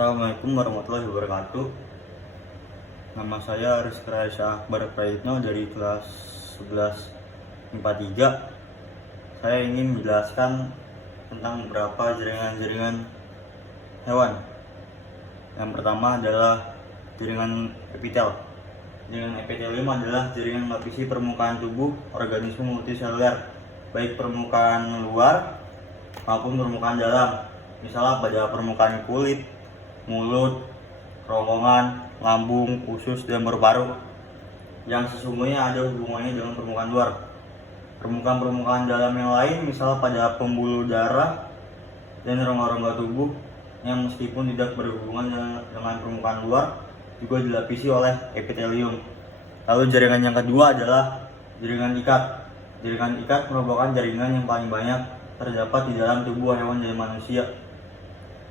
Assalamualaikum warahmatullahi wabarakatuh. Nama saya Rizky Akbar Prayitno dari kelas 11 IPA 3. Saya ingin menjelaskan tentang beberapa jaringan-jaringan hewan. Yang pertama adalah jaringan epitel. Jaringan epitelium adalah jaringan melapisi permukaan tubuh organisme multiseluler, baik permukaan luar maupun permukaan dalam. Misalnya pada permukaan kulit, mulut, kerongkongan, lambung, usus, dan paru-paru yang sesungguhnya ada hubungannya dengan permukaan luar. Permukaan-permukaan dalam yang lain misalnya pada pembuluh darah dan rongga-rongga tubuh yang meskipun tidak berhubungan dengan permukaan luar juga dilapisi oleh epitelium. Lalu jaringan yang kedua adalah jaringan ikat. Jaringan ikat merupakan jaringan yang paling banyak terdapat di dalam tubuh hewan dan manusia.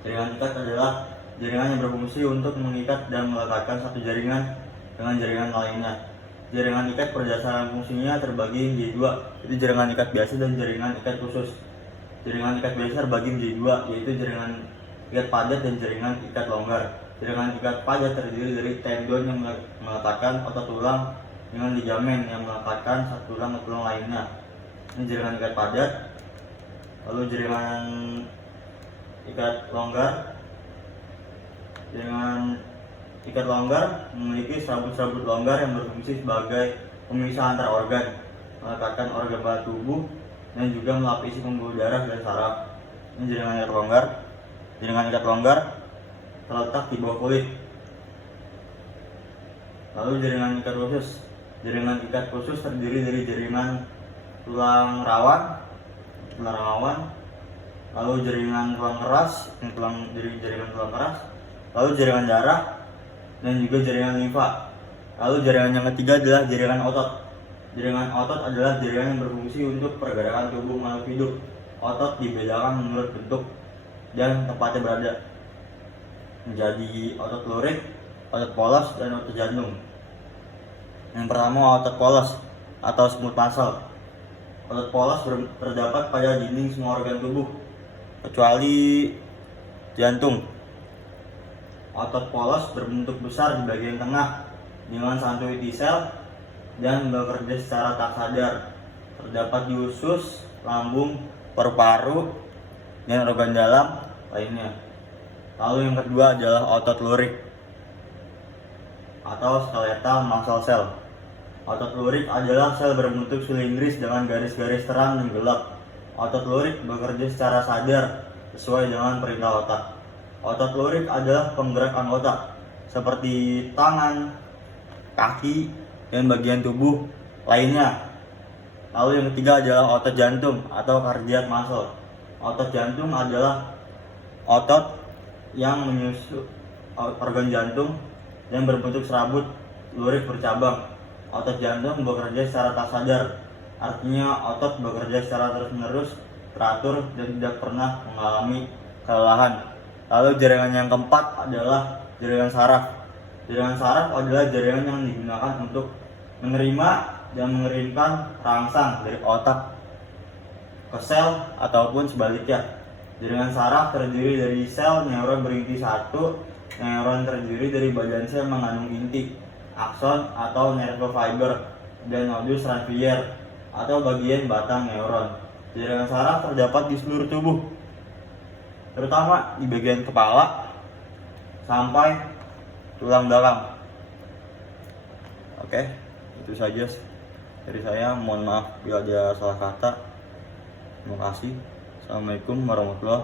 Jaringan ikat adalah jaringan yang berfungsi untuk mengikat dan melekatkan satu jaringan dengan jaringan lainnya. Jaringan ikat berdasarkan fungsinya terbagi menjadi dua, yaitu jaringan ikat biasa dan jaringan ikat khusus. Jaringan ikat biasa terbagi menjadi dua, yaitu jaringan ikat padat dan jaringan ikat longgar. Jaringan ikat padat terdiri dari tendon yang melekatkan otot tulang dengan ligamen yang melekatkan satu tulang ke tulang lainnya. Ini jaringan ikat padat. Lalu jaringan ikat longgar. Jaringan ikat longgar memiliki serabut-serabut longgar yang berfungsi sebagai pemisah antar organ, melekatkan organ pada tubuh, dan juga melapisi pembuluh darah dan saraf. Ini jaringan ikat longgar. Jaringan ikat longgar terletak di bawah kulit. Lalu jaringan ikat khusus. Jaringan ikat khusus terdiri dari jaringan tulang rawan, lalu jaringan tulang keras, jaringan tulang keras, lalu jaringan darah, dan juga jaringan limfa. Lalu jaringan yang ketiga adalah jaringan otot. Jaringan otot adalah jaringan yang berfungsi untuk pergerakan tubuh makhluk hidup. Otot dibedakan menurut bentuk dan tempatnya berada menjadi otot lurik, otot polos, dan otot jantung. Yang pertama otot polos atau smooth muscle. Otot polos terdapat pada dinding semua organ tubuh kecuali jantung. Otot polos berbentuk besar di bagian tengah dengan santuy T-cell dan bekerja secara tak sadar. Terdapat di usus, lambung, paru-paru, dan organ dalam lainnya. Lalu yang kedua adalah otot lurik atau skeletal muscle cell. Otot lurik adalah sel berbentuk silindris dengan garis-garis terang dan gelap. Otot lurik bekerja secara sadar sesuai dengan perintah otak. Otot lurik adalah penggerak anggota seperti tangan, kaki, dan bagian tubuh lainnya. Lalu yang ketiga adalah otot jantung atau cardiac muscle. Otot jantung adalah otot yang menyusun organ jantung dan berbentuk serabut lurik bercabang. Otot jantung bekerja secara tak sadar, artinya otot bekerja secara terus-menerus, teratur, dan tidak pernah mengalami kelelahan. Lalu jaringan yang keempat adalah jaringan saraf. Jaringan saraf adalah jaringan yang digunakan untuk menerima dan mengirimkan rangsang dari otak ke sel ataupun sebaliknya. Jaringan saraf terdiri dari sel neuron berinti satu. Neuron terdiri dari badan sel mengandung inti, akson atau nerve fiber, dan nodus transfer atau bagian batang neuron. Jaringan saraf terdapat di seluruh tubuh, terutama di bagian kepala sampai tulang belakang. Oke, itu saja dari saya. Mohon maaf bila ada salah kata. Terima kasih. Assalamualaikum warahmatullahi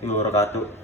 wabarakatuh.